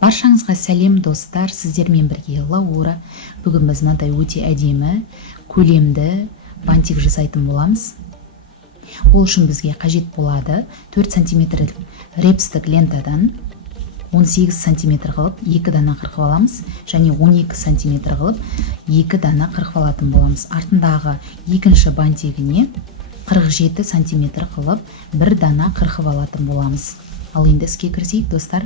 Баршаңызға сәлем достар, сіздермен бірге Лаура. Бүгін біз мынандай өте әдемі, көлемді бантик жасайтын боламыз. Ол үшін бізге қажет болады 4 см репстік лентадан 18 см қылып 2 дана қырқып аламыз, және 12 см қылып 2 дана қырқып алатын боламыз. Артындағы екінші бантигіне 47 см қылып 1 дана қырқып алатын боламыз. Ал енді іске кірісейік достар.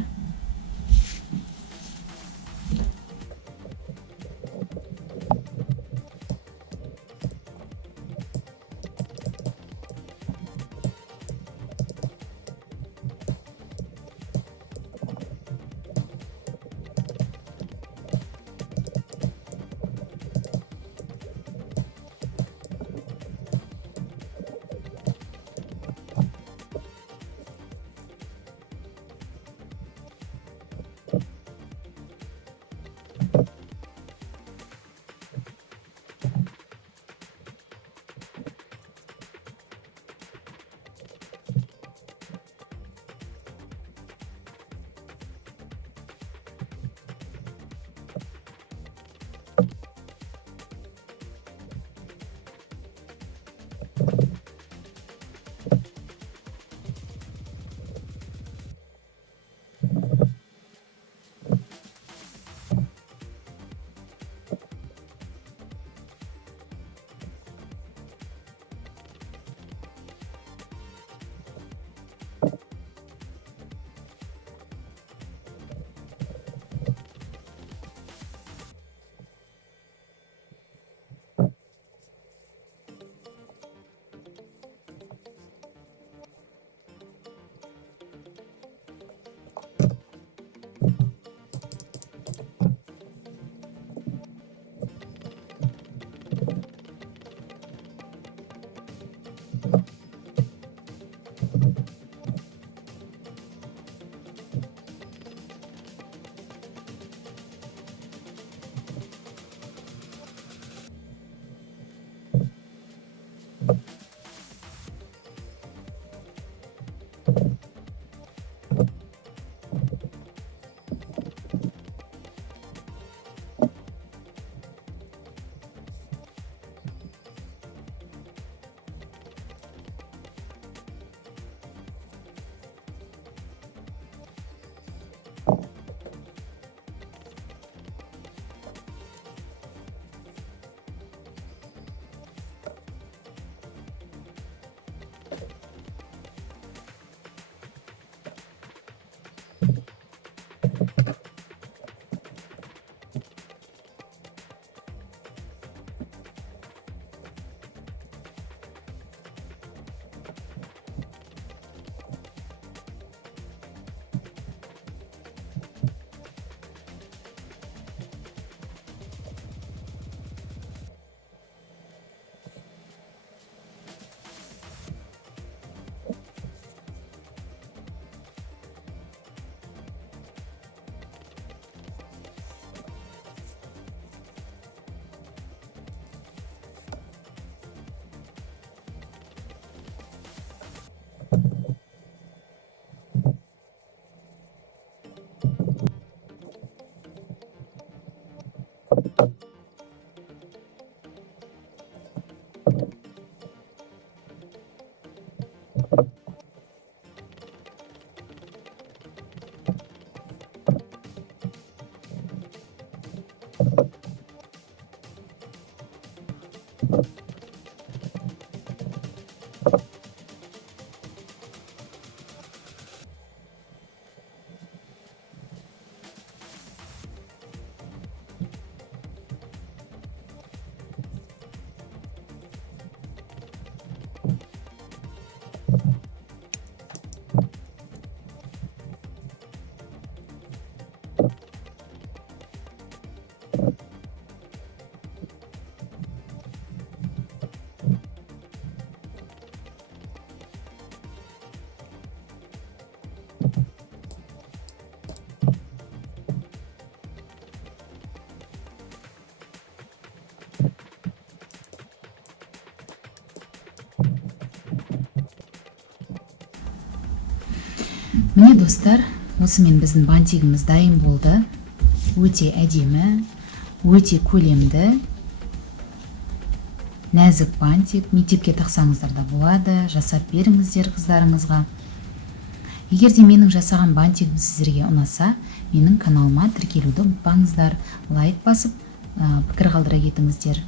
Міне достар, Осымен біздің бантигіміз дайын болды. Өте әдемі, өте көлемді, нәзік бантик. Мектепке тақсаңыздар да болады, жасап беріңіздер қыздарыңызға. Егер де менің жасаған бантигім сіздерге ұнаса, менің каналыма тіркелуді ұмытпаңыздар, лайк басып, пікір қалдыра кетіңіздер.